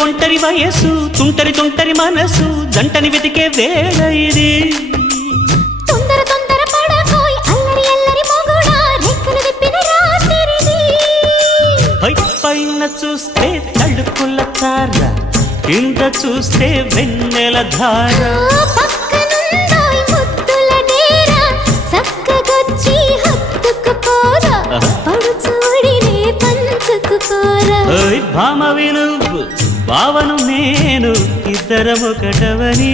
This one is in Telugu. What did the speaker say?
ఒంటరి వయస్సు తుంటరి తుంటరి మనసు జంటని వెతికే వేళ ఇది తొందర తొందర పడకోయ్ అల్లరి అల్లరి మొగుడా రెక్కలు విప్పిన రాత్రిది పైన చూస్తే తడుకుల తార కింద చూస్తే వెన్నెల ధార పక్కనుందోయ్ ముద్దుల డేరా చక్కగొచ్చి హత్తుకుపోరా పడుచూడినే పంచుకుపోరా భామవి నువ్వు భావను నేను ఇద్దరమొకటవని